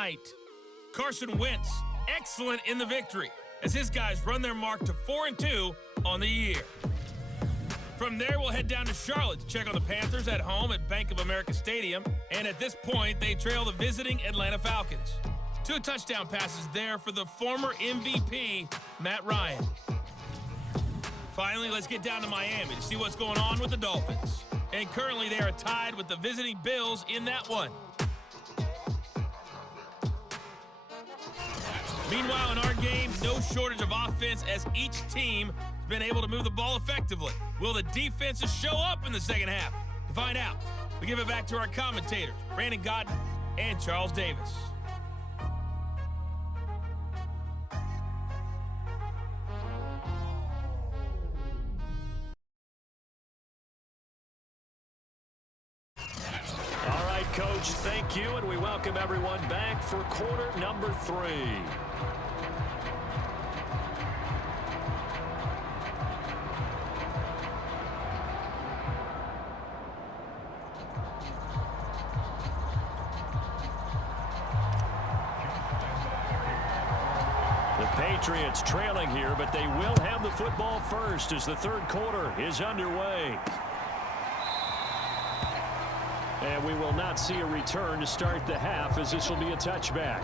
night. Carson Wentz, excellent in the victory, as his guys run their mark to 4-2 on the year. From there, we'll head down to Charlotte to check on the Panthers at home at Bank of America Stadium. And at this point, they trail the visiting Atlanta Falcons. 2 touchdown passes there for the former MVP, Matt Ryan. Finally, let's get down to Miami to see what's going on with the Dolphins. And currently, they are tied with the visiting Bills in that one. Meanwhile, in our game, no shortage of offense as each team has been able to move the ball effectively. Will the defenses show up in the second half? To find out, we give it back to our commentators, Brandon Godden and Charles Davis. All right, Coach, thank you, and we welcome everyone back for quarter number 3. The Patriots trailing here, but they will have the football first as the third quarter is underway. And we will not see a return to start the half, as this will be a touchback.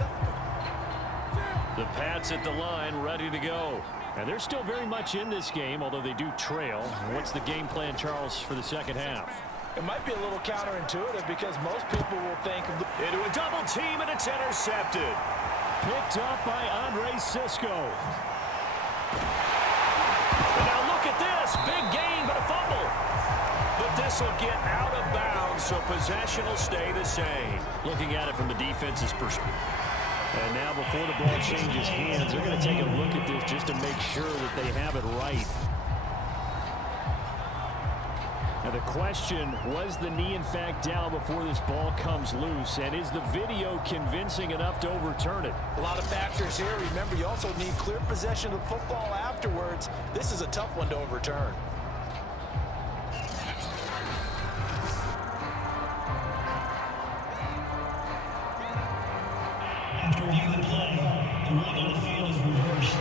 The Pats at the line, ready to go. And they're still very much in this game, although they do trail. What's the game plan, Charles, for the second half? It might be a little counterintuitive because most people will think into a double team, and it's intercepted. Picked up by Andre Sisco. And now look at this. Big gain, but a fumble. But this will get out of bounds, so possession will stay the same. Looking at it from the defense's perspective. And now before the ball changes hands, they're going to take a look at this just to make sure that they have it right. Now the question, was the knee in fact down before this ball comes loose? And is the video convincing enough to overturn it? a lot of factors here. Remember, you also need clear possession of football afterwards. This is a tough one to overturn. After reviewing the play, the ruling on the field is reversed.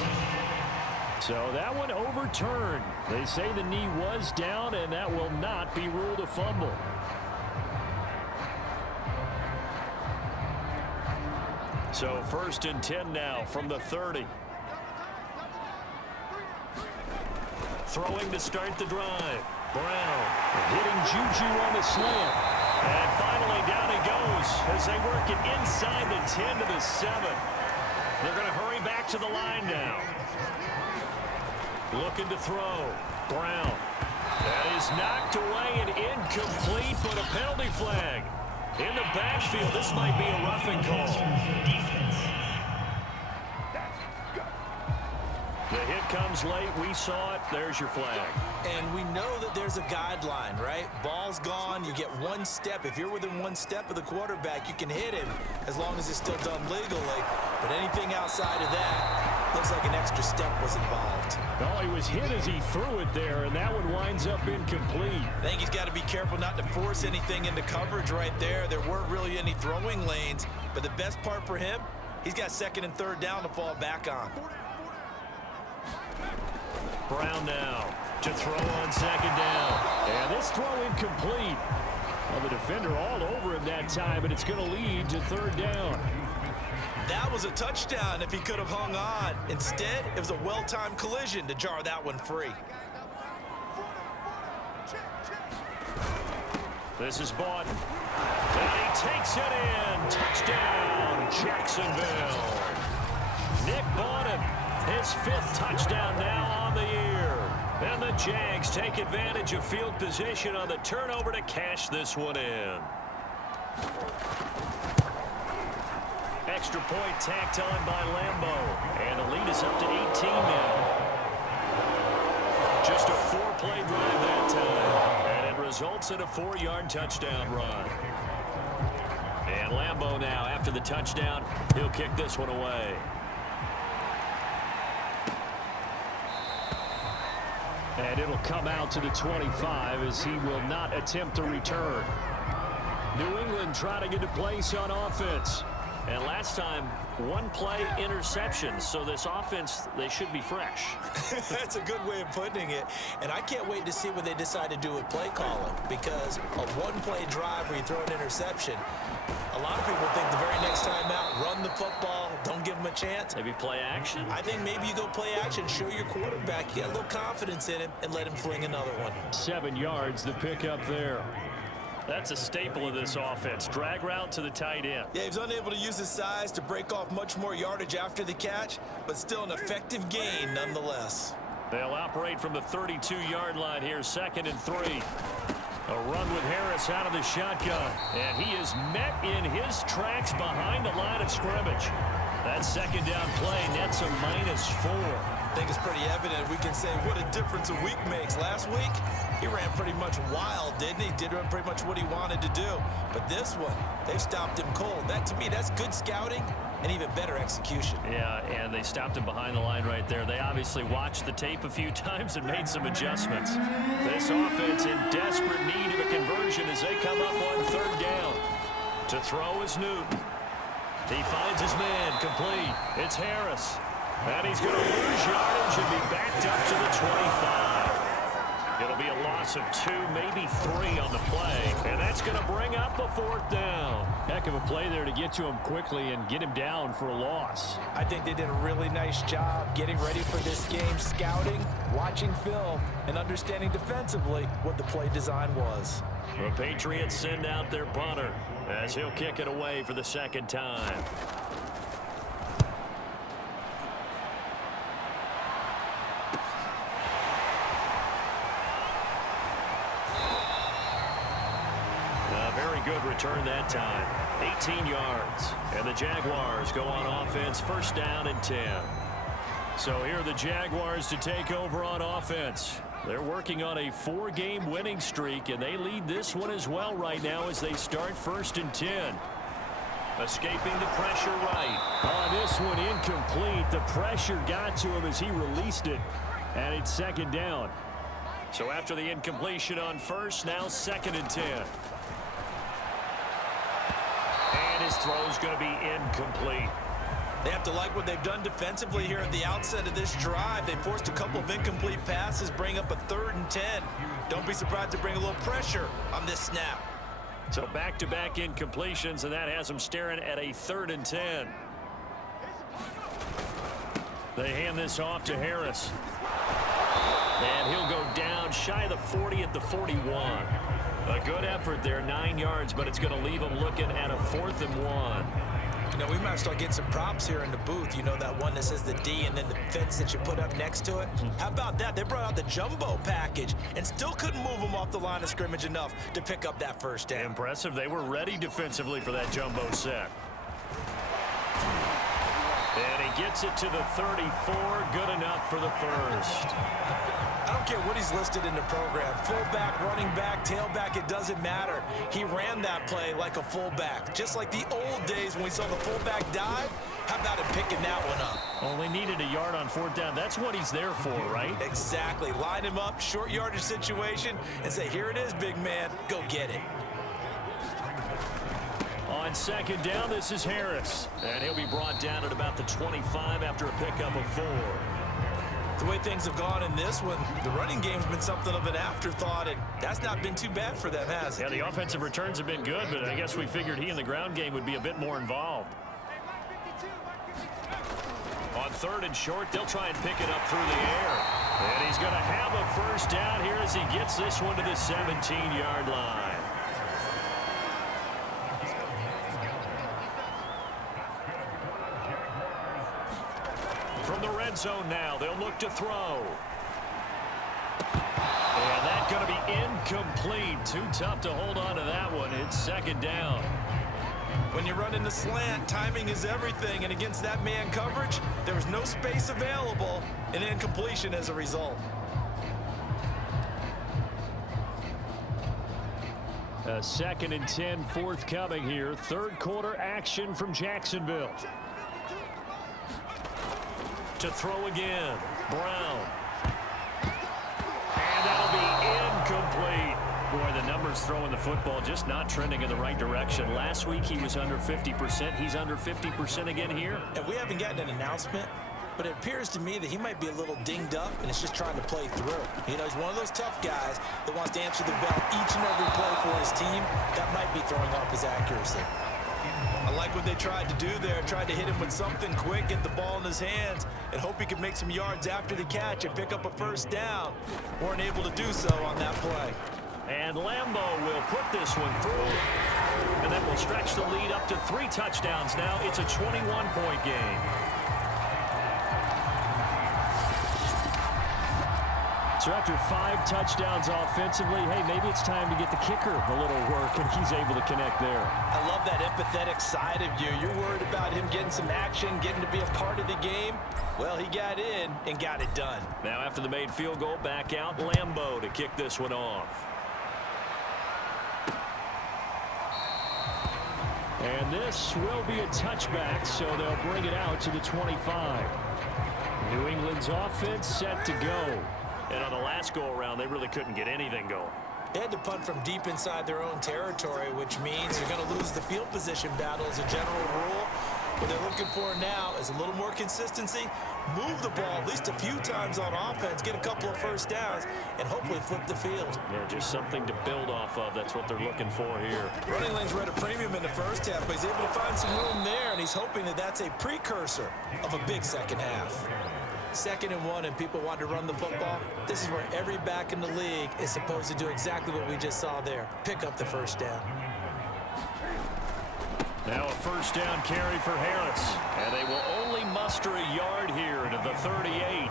So that one overturned. They say the knee was down, and that will not be ruled a fumble. So 1st and 10 now from the 30. Throwing to start the drive. Brown hitting Juju on the slant. And finally down he goes as they work it inside the 10 to the 7. They're going to hurry back to the line now. Looking to throw. Brown. That is knocked away and incomplete, but a penalty flag. In the backfield, this might be a roughing call. The hit comes late. We saw it. There's your flag. And we know that there's a guideline, right? Ball's gone. You get one step. If you're within one step of the quarterback, you can hit him as long as it's still done legally. But anything outside of that, looks like an extra step was involved. Oh, he was hit as he threw it there, and that one winds up incomplete. I think he's got to be careful not to force anything into coverage right there. There weren't really any throwing lanes, but the best part for him, he's got 2nd and 3rd down to fall back on. Brown now to throw on 2nd down. And this throw incomplete. Well, the defender all over him that time, but it's going to lead to 3rd down. That was a touchdown if he could have hung on. Instead, it was a well-timed collision to jar that one free. This is Bawden. And he takes it in. Touchdown, Jacksonville. Nick Bawden, his 5th touchdown now on the year. And the Jags take advantage of field position on the turnover to cash this one in. Extra point tacked on by Lambeau. And the lead is up to 18 now. Just a 4-play drive that time. And it results in a 4-yard touchdown run. And Lambeau now, after the touchdown, he'll kick this one away. And it'll come out to the 25 as he will not attempt to return. New England trying to get a place on offense. And last time, one play interception. So this offense, they should be fresh. That's a good way of putting it. And I can't wait to see what they decide to do with play calling, because a one-play drive where you throw an interception, a lot of people think the very next time out, run the football, don't give them a chance. Maybe play action? I think maybe you go play action, show your quarterback, you got a little confidence in him, and let him fling another one. 7 yards, the pickup there. That's a staple of this offense. Drag route to the tight end. Yeah, he's unable to use his size to break off much more yardage after the catch, but still an effective gain nonetheless. They'll operate from the 32-yard line here, 2nd and 3. A run with Harris out of the shotgun, and he is met in his tracks behind the line of scrimmage. That second down play nets a -4. I think it's pretty evident. We can say what a difference a week makes. Last week, he ran pretty much wild, didn't he? Did pretty much what he wanted to do. But this one, they've stopped him cold. That, to me, that's good scouting and even better execution. Yeah, and they stopped him behind the line right there. They obviously watched the tape a few times and made some adjustments. This offense in desperate need of a conversion as they come up on 3rd down. To throw is Newton. He finds his man, complete. It's Harris. And he's going to lose yardage and be backed up to the 25. It'll be a loss of 2, maybe 3 on the play. And that's going to bring up a 4th down. Heck of a play there to get to him quickly and get him down for a loss. I think they did a really nice job getting ready for this game, scouting, watching film, and understanding defensively what the play design was. The Patriots send out their punter as he'll kick it away for the 2nd time. Good return that time. 18 yards. And the Jaguars go on offense, 1st down and 10. So here are the Jaguars to take over on offense. They're working on a 4-game winning streak, and they lead this one as well right now as they start 1st and 10. Escaping the pressure right. This one incomplete. The pressure got to him as he released it. And it's 2nd down. So after the incompletion on 1st, now 2nd and 10. And his throw is going to be incomplete. They have to like what they've done defensively here at the outset of this drive. They forced a couple of incomplete passes, bring up a 3rd and 10. Don't be surprised to bring a little pressure on this snap. So back-to-back incompletions, and that has them staring at a 3rd and 10. They hand this off to Harris. And he'll go down shy of the 40 at the 41. A good effort there, 9 yards, but it's going to leave them looking at a 4th and 1. You know, we might start getting some props here in the booth. You know, that one that says the D and then the fence that you put up next to it? How about that? They brought out the jumbo package and still couldn't move them off the line of scrimmage enough to pick up that 1st down. Impressive. They were ready defensively for that jumbo set. And he gets it to the 34. Good enough for the 1st. I don't care what he's listed in the program. Fullback, running back, tailback, it doesn't matter. He ran that play like a fullback. Just like the old days when we saw the fullback dive. How about him picking that one up? Only needed a yard on 4th down. That's what he's there for, right? Exactly. Line him up, short yardage situation, and say, here it is, big man. Go get it. On 2nd down, this is Harris. And he'll be brought down at about the 25 after a pickup of 4. The way things have gone in this one, the running game's been something of an afterthought, and that's not been too bad for them, has it? Yeah, the offensive returns have been good, but I guess we figured he in the ground game would be a bit more involved. On 3rd and short, they'll try and pick it up through the air. And he's going to have a 1st down here as he gets this one to the 17-yard line. From the red zone now, they'll look to throw. And that's going to be incomplete. Too tough to hold on to that one. It's 2nd down. When you run in the slant, timing is everything, and against that man coverage, there was no space available, and incompletion as a result. A 2nd and 10 forthcoming here. 3rd quarter action from Jacksonville. To throw again, Brown. And that'll be incomplete. Boy, the numbers Hurts throwing the football, just not trending in the right direction. Last week he was under 50%. He's under 50% again here. And we haven't gotten an announcement, but it appears to me that he might be a little dinged up and is just trying to play through. You know, he's one of those tough guys that wants to answer the bell each and every play for his team. That might be throwing off his accuracy. I like what they tried to do there. Tried to hit him with something quick, get the ball in his hands, and hope he could make some yards after the catch and pick up a first down. Weren't able to do so on that play. And Lambo will put this one through, and then will stretch the lead up to 3 touchdowns now. It's a 21-point game. So after 5 touchdowns offensively, hey, maybe it's time to get the kicker a little work, and he's able to connect there. I love that empathetic side of you. You're worried about him getting some action, getting to be a part of the game. Well, he got in and got it done. Now after the made field goal, back out Lambo to kick this one off. And this will be a touchback, so they'll bring it out to the 25. New England's offense set to go. And on the last go-around, they really couldn't get anything going. They had to punt from deep inside their own territory, which means you're going to lose the field position battle as a general rule. What they're looking for now is a little more consistency, move the ball at least a few times on offense, get a couple of first downs, and hopefully flip the field. Yeah, just something to build off of. That's what they're looking for here. Running lanes were at a premium in the first half, but he's able to find some room there, and he's hoping that that's a precursor of a big second half. 2nd and 1 and people want to run the football. This is where every back in the league is supposed to do exactly what we just saw there. Pick up the first down. Now a first down carry for Harris. And they will only muster a yard here to the 38.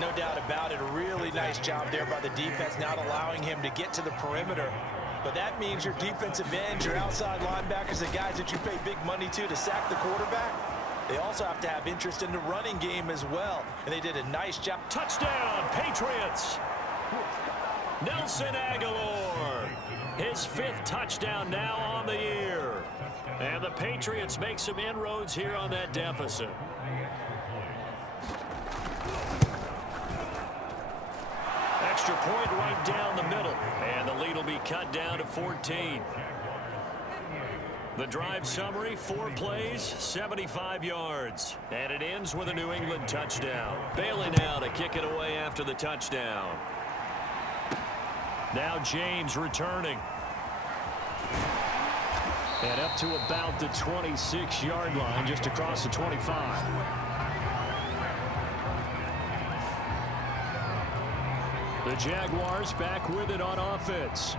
No doubt about it. A really nice job there by the defense, not allowing him to get to the perimeter. But that means your defensive ends, your outside linebackers, the guys that you pay big money to sack the quarterback, they also have to have interest in the running game as well. And they did a nice job. Touchdown, Patriots! Nelson Aguilar, his 5th touchdown now on the year. And the Patriots make some inroads here on that deficit. Extra point right down the middle. And the lead will be cut down to 14. The drive summary, 4 plays, 75 yards. And it ends with a New England touchdown. Bailey now to kick it away after the touchdown. Now James returning. And up to about the 26-yard line, just across the 25. The Jaguars back with it on offense.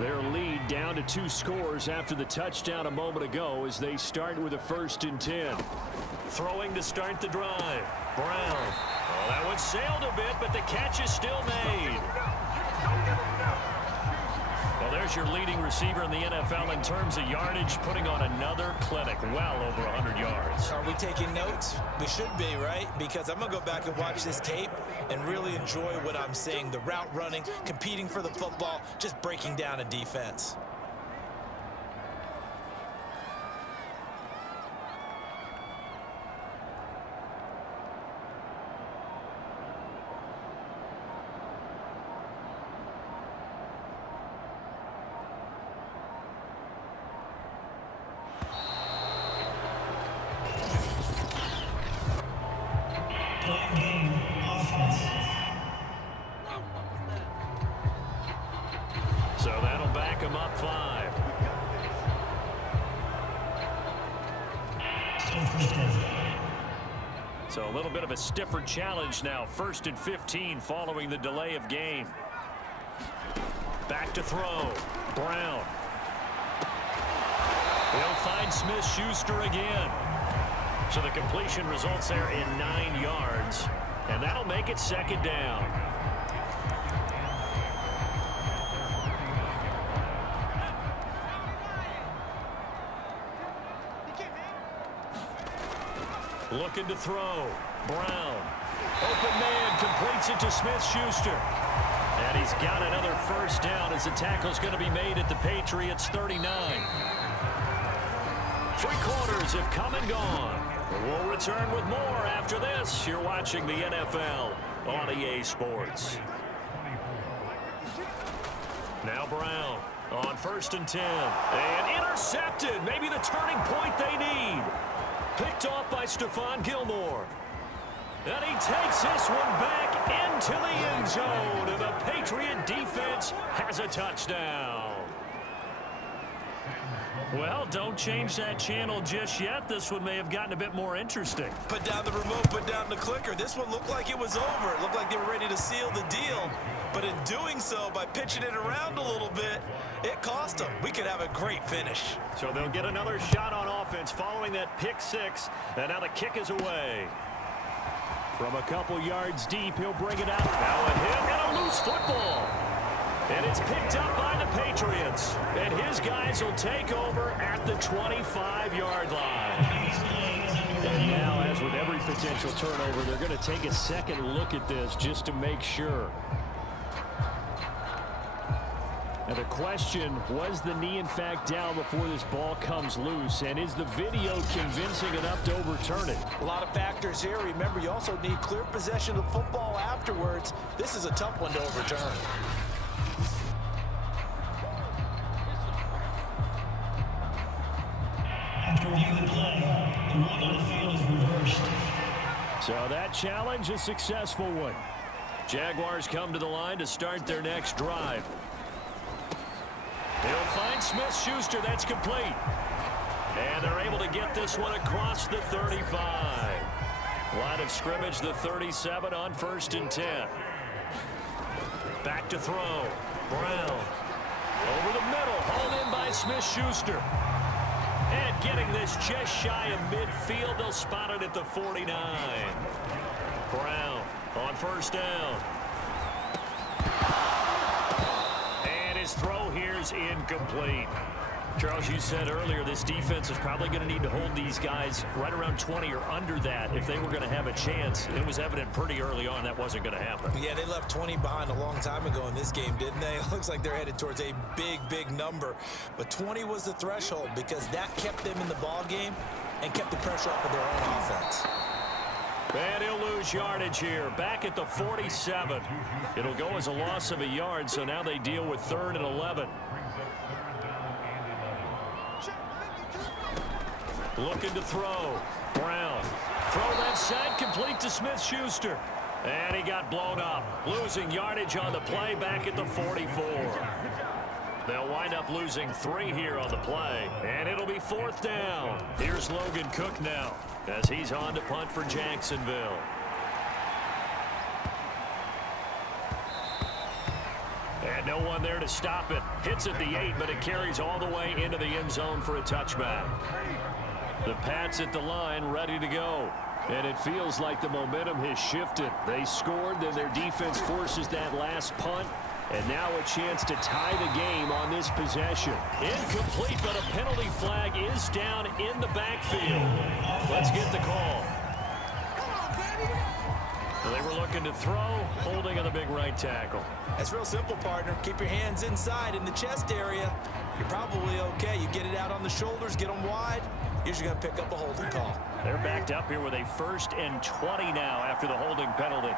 Their lead down to 2 scores after the touchdown a moment ago as they start with a 1st and 10. Throwing to start the drive. Brown. Well, that one sailed a bit, but the catch is still made. Well, there's your leading receiver in the NFL in terms of yardage, putting on another clinic, well over 100 yards. Are we taking notes? We should be, right? Because I'm going to go back and watch this tape and really enjoy what I'm seeing. The route running, competing for the football, just breaking down a defense. So that'll back him up 5. So a little bit of a stiffer challenge now. 1st and 15 following the delay of game. Back to throw. Brown. He'll find Smith-Schuster again. So the completion results there in 9 yards. And that'll make it 2nd down. Looking to throw. Brown. Open man completes it to Smith-Schuster. And he's got another first down as the tackle's going to be made at the Patriots 39. 3 quarters have come and gone. We'll return with more after this. You're watching the NFL on EA Sports. Now Brown on 1st and 10. And intercepted. Maybe the turning point they need. Picked off by Stephon Gilmore. And he takes this one back into the end zone. And the Patriot defense has a touchdown. Well, don't change that channel just yet. This one may have gotten a bit more interesting. Put down the remote, put down the clicker. This one looked like it was over. It looked like they were ready to seal the deal. But in doing so, by pitching it around a little bit, it cost them. We could have a great finish. So they'll get another shot on offense following that pick six. And now the kick is away. From a couple yards deep, he'll bring it out. Now a hit and a loose football. And it's picked up by the Patriots. And his guys will take over at the 25-yard line. And now, as with every potential turnover, they're going to take a second look at this just to make sure. And the question, was the knee in fact down before this ball comes loose? And is the video convincing enough to overturn it? A lot of factors here. Remember, you also need clear possession of football afterwards. This is a tough one to overturn. After reviewing the play, the ruling on the field is reversed. So that challenge, a successful one. Jaguars come to the line to start their next drive. He'll find Smith-Schuster. That's complete. And they're able to get this one across the 35. Line of scrimmage, the 37 on 1st and 10. Back to throw. Brown. Over the middle. Hauled in by Smith-Schuster. And getting this just shy of midfield. They'll spot it at the 49. Brown on 1st down. And his throw here is incomplete. Charles, you said earlier this defense is probably going to need to hold these guys right around 20 or under that if they were going to have a chance. It was evident pretty early on that wasn't going to happen. Yeah, they left 20 behind a long time ago in this game, didn't they? It looks like they're headed towards a big number. But 20 was the threshold because that kept them in the ball game and kept the pressure off of their own offense. And he'll lose yardage here. Back at the 47. It'll go as a loss of a yard, so now they deal with 3rd and 11. Looking to throw. Brown. Throw left side, complete to Smith-Schuster. And he got blown up. Losing yardage on the play back at the 44. They'll wind up losing 3 here on the play. And it'll be 4th down. Here's Logan Cook now as he's on to punt for Jacksonville. And no one there to stop it. Hits at the 8, but it carries all the way into the end zone for a touchback. The Pats at the line ready to go. And it feels like the momentum has shifted. They scored, then their defense forces that last punt. And now a chance to tie the game on this possession. Incomplete, but a penalty flag is down in the backfield. Let's get the call. They were looking to throw, holding on the big right tackle. That's real simple, partner. Keep your hands inside in the chest area. You're probably okay. You get it out on the shoulders, get them wide. Usually going to pick up a holding call. They're backed up here with a 1st and 20 now after the holding penalty.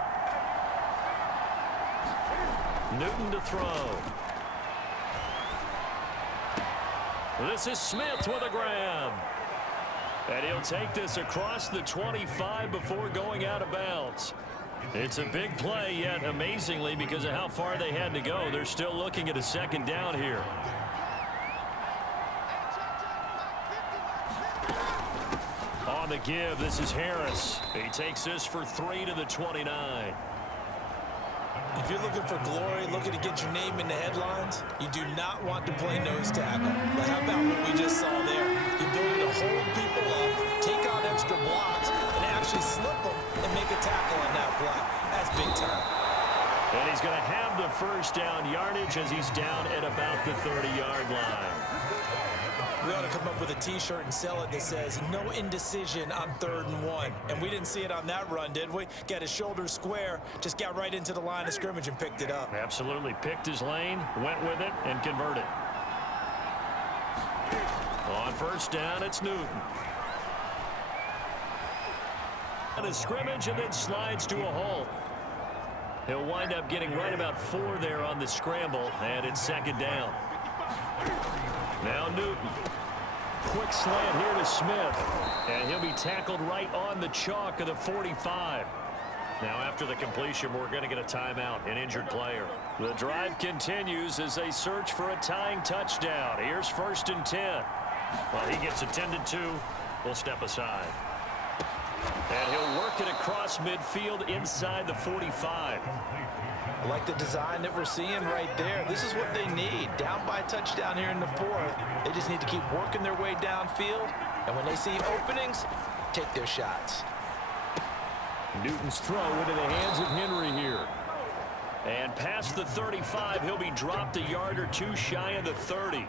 Newton to throw. This is Smith with a grab. And he'll take this across the 25 before going out of bounds. It's a big play, yet amazingly, because of how far they had to go, they're still looking at a 2nd down here. On the give, this is Harris. He takes this for 3 to the 29. If you're looking for glory, looking to get your name in the headlines, you do not want to play nose tackle. But how about what we just saw there? The ability to hold people up, take on extra blocks, and actually slip them and make a tackle on that play. That's big time. And he's going to have the 1st down yardage as he's down at about the 30-yard line. We ought to come up with a T-shirt and sell it that says, no indecision on 3rd and 1. And we didn't see it on that run, did we? Got his shoulders square, just got right into the line of scrimmage and picked it up. Absolutely. Picked his lane, went with it, and converted. On 1st down, it's Newton. And a scrimmage and then slides to a halt. He'll wind up getting right about 4 there on the scramble, and it's second down. Now Newton. Quick slant here to Smith, and he'll be tackled right on the chalk of the 45. Now after the completion, we're going to get a timeout, an injured player. The drive continues as they search for a tying touchdown. Here's 1st and 10. Well, he gets attended to. We'll step aside. And he'll work it across midfield inside the 45. I like the design that we're seeing right there. This is what they need. Down by a touchdown here in the 4th. They just need to keep working their way downfield. And when they see openings, take their shots. Newton's throw into the hands of Henry here. And past the 35, he'll be dropped a yard or 2 shy of the 30.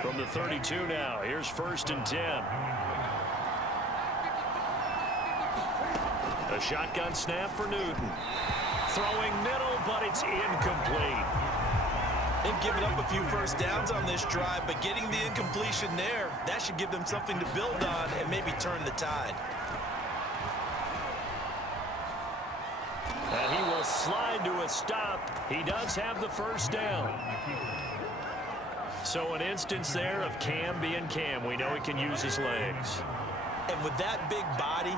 From the 32 now, here's 1st and 10. A shotgun snap for Newton. Throwing middle, but it's incomplete. They've given up a few first downs on this drive, but getting the incompletion there, that should give them something to build on and maybe turn the tide. And he will slide to a stop. He does have the first down. So an instance there of Cam being Cam. We know he can use his legs. And with that big body,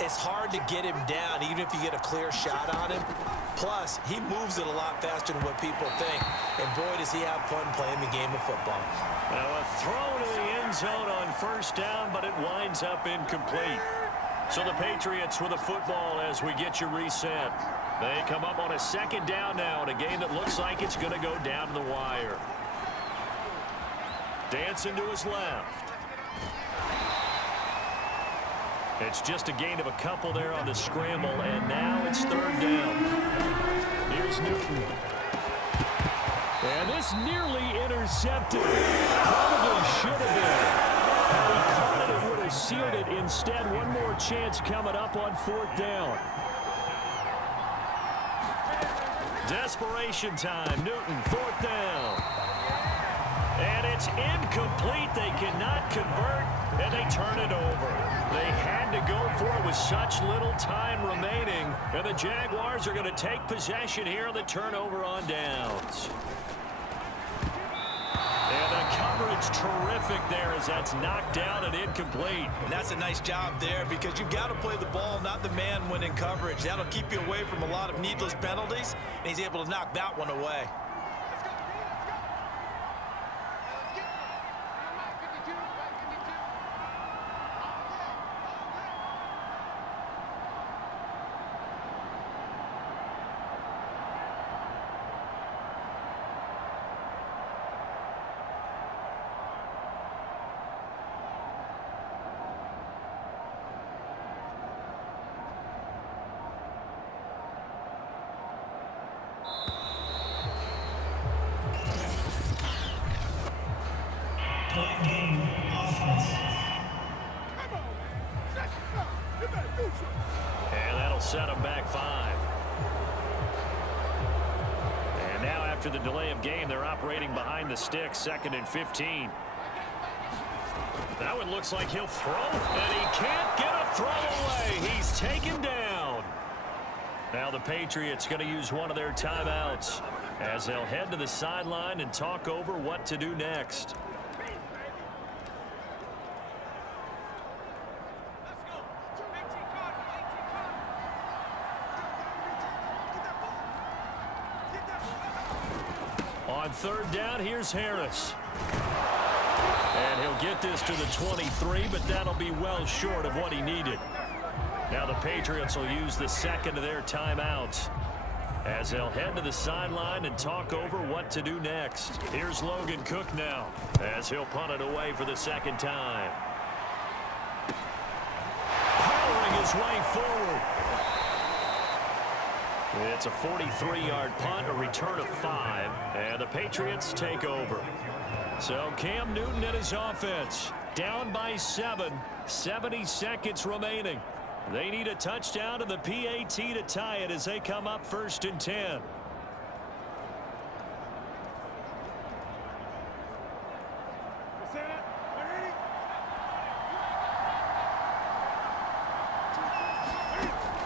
it's hard to get him down, even if you get a clear shot on him. Plus, he moves it a lot faster than what people think. And boy, does he have fun playing the game of football. Now a throw to the end zone on 1st down, but it winds up incomplete. So the Patriots with a football as we get you reset. They come up on a 2nd down now in a game that looks like it's going to go down to the wire. Dancing to his left. It's just a gain of a couple there on the scramble, and now it's 3rd down. Here's Newton. And this nearly intercepted. Probably should have been. Had he caught it, it would have sealed it. Instead, one more chance coming up on 4th down. Desperation time. Newton, 4th down. And it's incomplete. They cannot convert, and they turn it over. They had to go for it with such little time remaining. And the Jaguars are going to take possession here on the turnover on downs. And the coverage terrific there as that's knocked down and incomplete. And that's a nice job there because you've got to play the ball, not the man when in coverage. That'll keep you away from a lot of needless penalties, and he's able to knock that one away. And that'll set them back 5. And now after the delay of game, they're operating behind the sticks, 2nd and 15. That one looks like he'll throw, and he can't get a throw away. He's taken down. Now the Patriots going to use one of their timeouts as they'll head to the sideline and talk over what to do next. On 3rd down, here's Harris. And he'll get this to the 23, but that'll be well short of what he needed. Now the Patriots will use the 2nd of their timeouts as they'll head to the sideline and talk over what to do next. Here's Logan Cook now as he'll punt it away for the 2nd time. Powering his way forward. It's a 43-yard punt, a return of 5, and the Patriots take over. So Cam Newton and his offense down by 7, 70 seconds remaining. They need a touchdown to the PAT to tie it as they come up 1st and 10.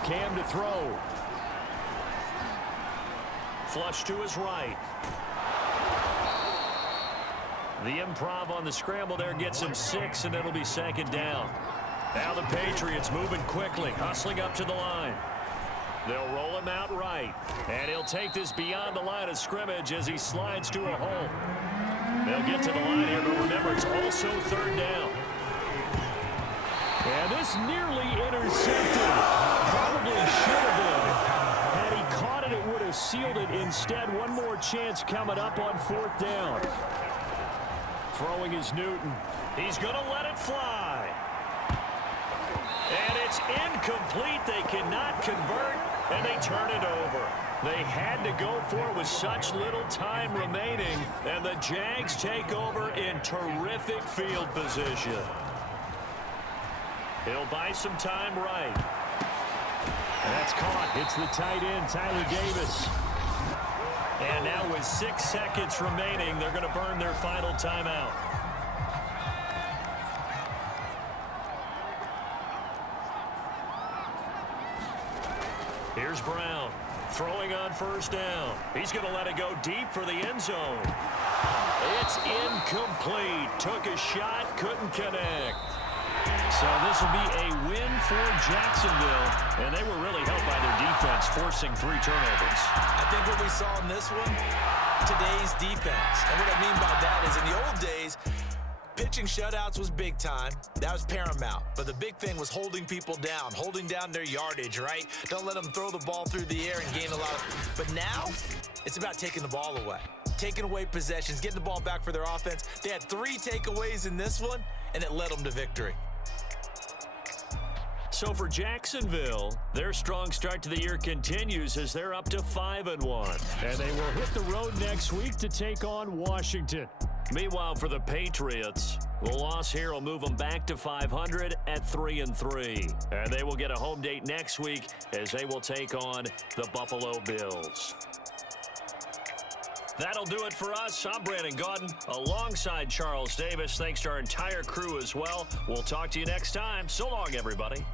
Cam to throw. flush to his right. The improv on the scramble there gets him 6, and it'll be 2nd down. Now the Patriots moving quickly, hustling up to the line. They'll roll him out right, and he'll take this beyond the line of scrimmage as he slides to a hole. They'll get to the line here, but remember, it's also 3rd down. And this nearly intercepted. Probably should have been. Had he caught it, it would have sealed it. Instead, one more chance coming up on 4th down. Throwing is Newton. He's going to let it fly. And it's incomplete. They cannot convert, and they turn it over. They had to go for it with such little time remaining, and the Jags take over in terrific field position. He'll buy some time right. That's caught. It's the tight end, Tyler Davis. And now with 6 seconds remaining, they're going to burn their final timeout. Here's Brown, throwing on 1st down. He's going to let it go deep for the end zone. It's incomplete. Took a shot, couldn't connect. So this will be a win for Jacksonville, and they were really helped by their defense, forcing 3 turnovers. I think what we saw in this one, today's defense. And what I mean by that is in the old days, pitching shutouts was big time. That was paramount. But the big thing was holding people down, holding down their yardage, right? Don't let them throw the ball through the air and gain a lot of... But now, it's about taking the ball away. Taking away possessions, getting the ball back for their offense. They had 3 takeaways in this one, and it led them to victory. So for Jacksonville, their strong start to the year continues as they're up to 5-1. And they will hit the road next week to take on Washington. Meanwhile, for the Patriots, the loss here will move them back to 500 at 3-3. And they will get a home date next week as they will take on the Buffalo Bills. That'll do it for us. I'm Brandon Gaudin alongside Charles Davis. Thanks to our entire crew as well. We'll talk to you next time. So long, everybody.